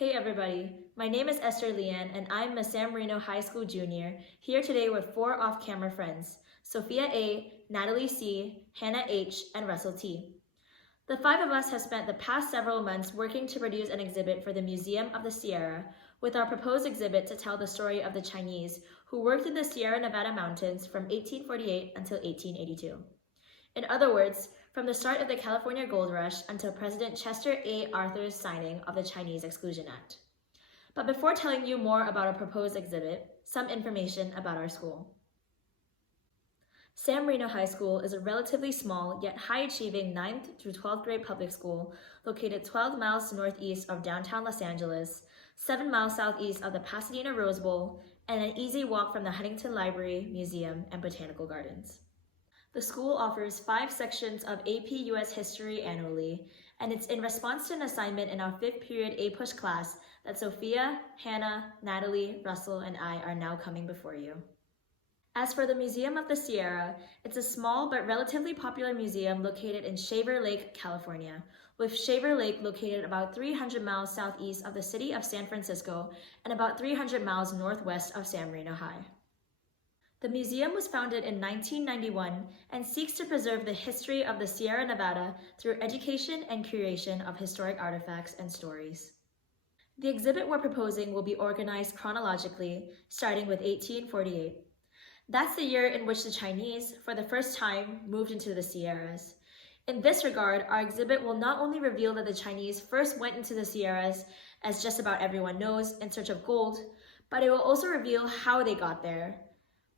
Hey everybody, my name is Esther Leanne and I'm a San Marino High School junior here today with 4 off-camera friends, Sophia A., Natalie C., Hannah H., and Russell T. The 5 of us have spent the past several months working to produce an exhibit for the Museum of the Sierra, with our proposed exhibit to tell the story of the Chinese who worked in the Sierra Nevada mountains from 1848 until 1882. In other words, from the start of the California Gold Rush until President Chester A. Arthur's signing of the Chinese Exclusion Act. But before telling you more about our proposed exhibit, some information about our school. San Marino High School is a relatively small yet high-achieving 9th through 12th grade public school located 12 miles northeast of downtown Los Angeles, 7 miles southeast of the Pasadena Rose Bowl, and an easy walk from the Huntington Library, Museum, and Botanical Gardens. The school offers 5 sections of AP US History annually, and it's in response to an assignment in our 5th period APUSH class that Sophia, Hannah, Natalie, Russell, and I are now coming before you. As for the Museum of the Sierra, it's a small but relatively popular museum located in Shaver Lake, California, with Shaver Lake located about 300 miles southeast of the city of San Francisco and about 300 miles northwest of San Marino High. The museum was founded in 1991 and seeks to preserve the history of the Sierra Nevada through education and curation of historic artifacts and stories. The exhibit we're proposing will be organized chronologically, starting with 1848. That's the year in which the Chinese, for the first time, moved into the Sierras. In this regard, our exhibit will not only reveal that the Chinese first went into the Sierras, as just about everyone knows, in search of gold, but it will also reveal how they got there,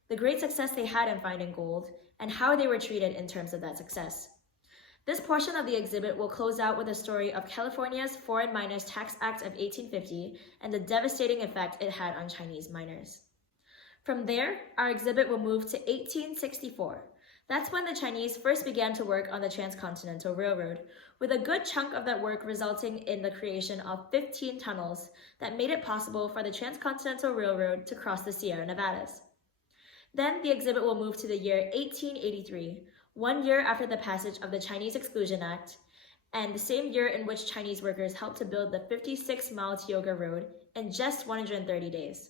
the great success they had in finding gold, and how they were treated in terms of that success. This portion of the exhibit will close out with a story of California's Foreign Miners Tax Act of 1850 and the devastating effect it had on Chinese miners. From there, our exhibit will move to 1864. That's when the Chinese first began to work on the Transcontinental Railroad, with a good chunk of that work resulting in the creation of 15 tunnels that made it possible for the Transcontinental Railroad to cross the Sierra Nevadas. Then the exhibit will move to the year 1883, 1 year after the passage of the Chinese Exclusion Act, and the same year in which Chinese workers helped to build the 56-mile Tioga Road in just 130 days.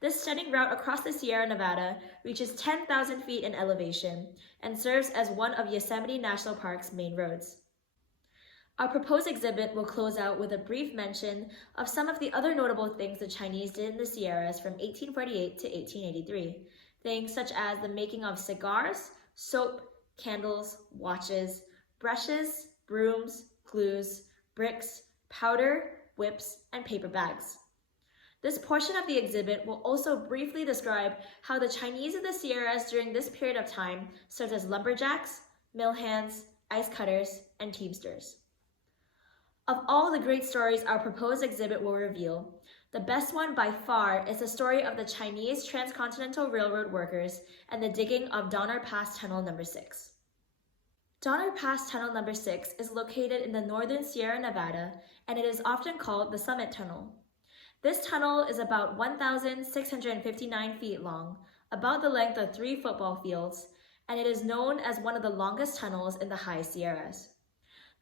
This stunning route across the Sierra Nevada reaches 10,000 feet in elevation and serves as one of Yosemite National Park's main roads. Our proposed exhibit will close out with a brief mention of some of the other notable things the Chinese did in the Sierras from 1848 to 1883. Things such as the making of cigars, soap, candles, watches, brushes, brooms, glues, bricks, powder, whips, and paper bags. This portion of the exhibit will also briefly describe how the Chinese in the Sierras during this period of time served as lumberjacks, mill hands, ice cutters, and teamsters. Of all the great stories our proposed exhibit will reveal, the best one by far is the story of the Chinese Transcontinental Railroad workers and the digging of Donner Pass Tunnel No. 6. Donner Pass Tunnel No. 6 is located in the northern Sierra Nevada, and it is often called the Summit Tunnel. This tunnel is about 1,659 feet long, about the length of 3 football fields, and it is known as one of the longest tunnels in the High Sierras.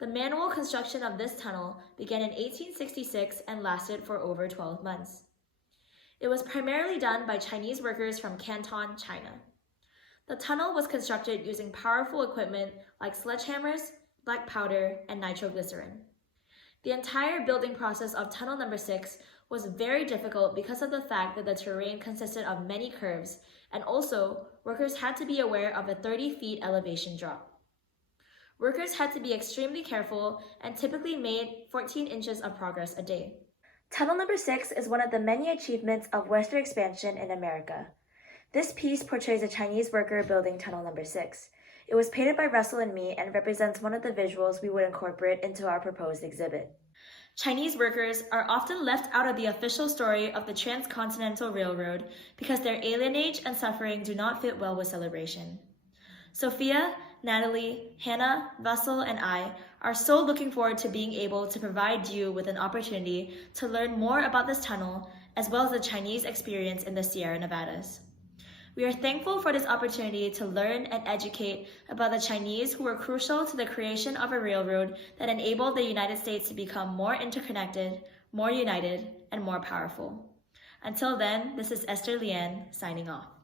The manual construction of this tunnel began in 1866 and lasted for over 12 months. It was primarily done by Chinese workers from Canton, China. The tunnel was constructed using powerful equipment like sledgehammers, black powder, and nitroglycerin. The entire building process of Tunnel No. 6 was very difficult because of the fact that the terrain consisted of many curves, and also workers had to be aware of a 30 feet elevation drop. Workers had to be extremely careful and typically made 14 inches of progress a day. Tunnel No. 6 is one of the many achievements of Western expansion in America. This piece portrays a Chinese worker building Tunnel No. 6. It was painted by Russell and me and represents one of the visuals we would incorporate into our proposed exhibit. Chinese workers are often left out of the official story of the Transcontinental Railroad because their alienage and suffering do not fit well with celebration. Sophia, Natalie, Hannah, Russell, and I are so looking forward to being able to provide you with an opportunity to learn more about this tunnel as well as the Chinese experience in the Sierra Nevadas. We are thankful for this opportunity to learn and educate about the Chinese who were crucial to the creation of a railroad that enabled the United States to become more interconnected, more united, and more powerful. Until then, this is Esther Lian signing off.